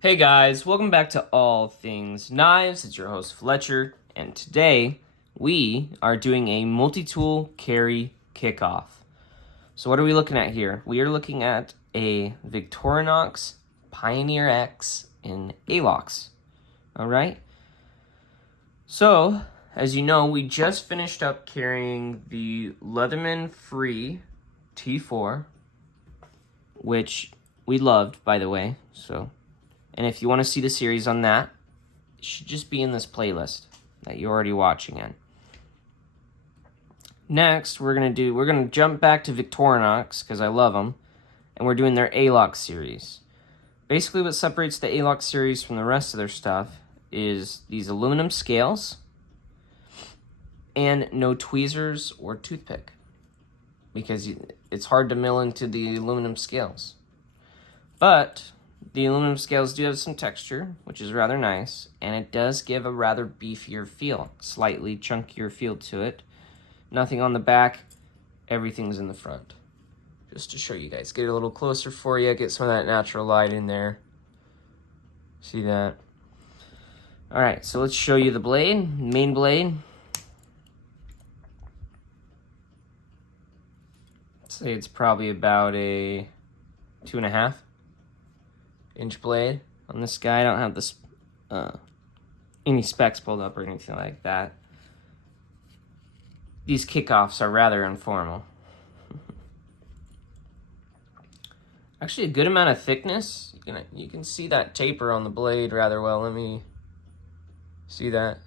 Hey guys, welcome back to All Things Knives. It's your host Fletcher, and today we are doing a multi-tool carry kickoff. So what are we looking at here? We are looking at a Victorinox Pioneer X in Alox. Alright? So, as you know, we just finished up carrying the Leatherman Free T4, which we loved, by the way, so... And if you want to see the series on that, it should just be in this playlist that you're already watching in. Next, we're gonna jump back to Victorinox because I love them, and we're doing their Alox series. Basically, what separates the Alox series from the rest of their stuff is these aluminum scales and no tweezers or toothpick, because it's hard to mill into the aluminum scales. But the aluminum scales do have some texture, which is rather nice, and it does give a rather beefier feel, slightly chunkier feel to it. Nothing on the back, everything's in the front. Just to show you guys, get it a little closer for you, get some of that natural light in there. See that? All right, so let's show you the blade, main blade. I'd say it's probably about a 2.5 inch blade on this guy. I don't have this any specs pulled up or anything like that. These kickoffs are rather informal. Actually, a good amount of thickness. You can see that taper on the blade rather well. Let me see that.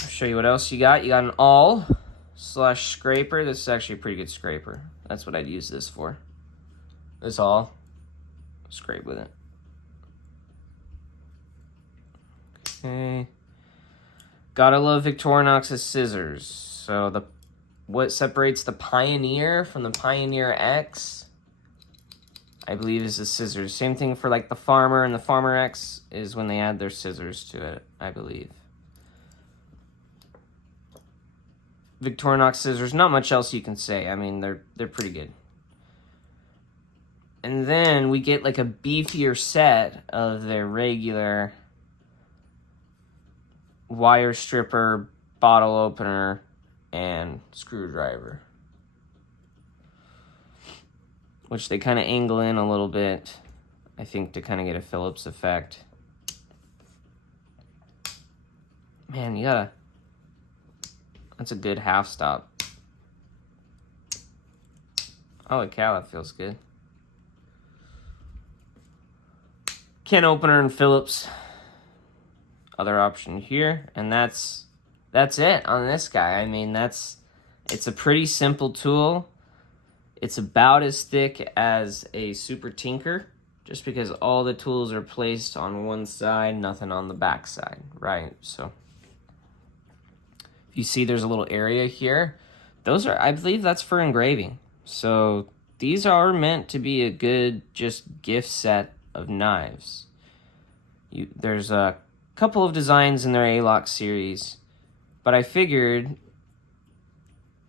I'll show you what else you got. You got an awl/scraper. This is actually a pretty good scraper. That's what I'd use this for. This awl. Scrape with it. Okay. Gotta love Victorinox's scissors. So what separates the Pioneer from the Pioneer X, I believe, is the scissors. Same thing for like the Farmer and the Farmer X is when they add their scissors to it, I believe. Victorinox scissors, not much else you can say. I mean, they're pretty good. And then we get like a beefier set of their regular wire stripper, bottle opener, and screwdriver, which they kind of angle in a little bit, I think, to kind of get a Phillips effect. Man, that's a good half stop. Holy cow, that feels good. Can opener and Phillips. Other option here, and that's it on this guy. I mean, it's a pretty simple tool. It's about as thick as a Super Tinker, just because all the tools are placed on one side, nothing on the back side, right? So you see there's a little area here. Those are, I believe that's for engraving. So these are meant to be a good just gift set of knives. There's a couple of designs in their Alox series, but I figured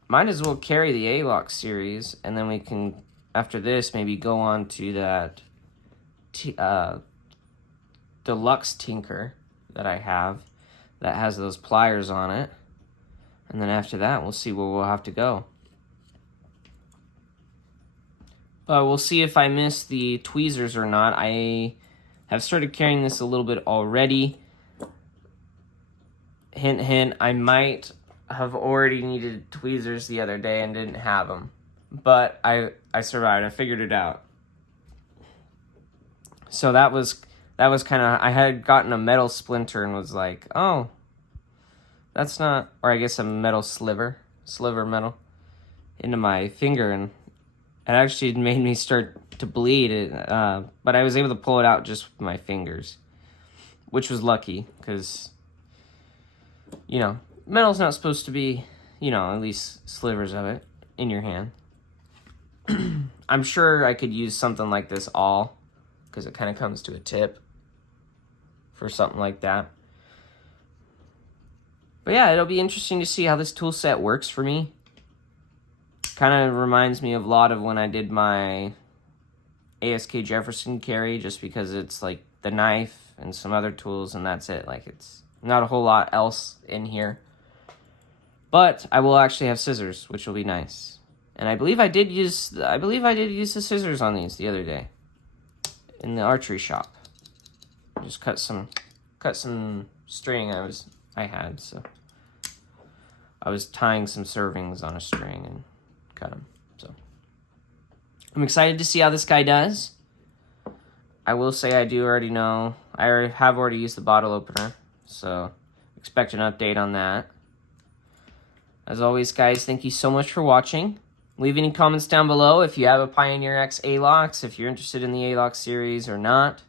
might as well carry the Alox series, and then we can, after this, maybe go on to that deluxe Tinker that I have that has those pliers on it. And then after that, we'll see where we'll have to go. But we'll see if I miss the tweezers or not. I have started carrying this a little bit already. Hint, hint, I might have already needed tweezers the other day and didn't have them. But I survived. I figured it out. So that was kind of... I had gotten a metal splinter and was like, oh... That's not, or I guess a metal sliver metal, into my finger, and it actually made me start to bleed. But I was able to pull it out just with my fingers, which was lucky, because, metal's not supposed to be, at least slivers of it in your hand. I'm sure I could use something like this awl, because it kind of comes to a tip for something like that. But yeah, it'll be interesting to see how this tool set works for me. kind of reminds me of a lot of when I did my ASK Jefferson carry, just because it's like the knife and some other tools, and that's it. Like, it's not a whole lot else in here. But I will actually have scissors, which will be nice. And I believe I did use the scissors on these the other day in the archery shop. Just cut some string I had, so I was tying some servings on a string and cut them. So I'm excited to see how this guy does. I will say I do already know. I have already used the bottle opener, so expect an update on that. As always, guys, thank you so much for watching. Leave any comments down below if you have a Pioneer X Alox, if you're interested in the Alox series or not.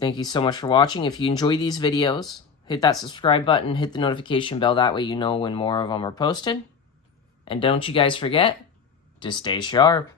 Thank you so much for watching. If you enjoy these videos, hit that subscribe button, hit the notification bell. That way you know when more of them are posted. And don't you guys forget to stay sharp.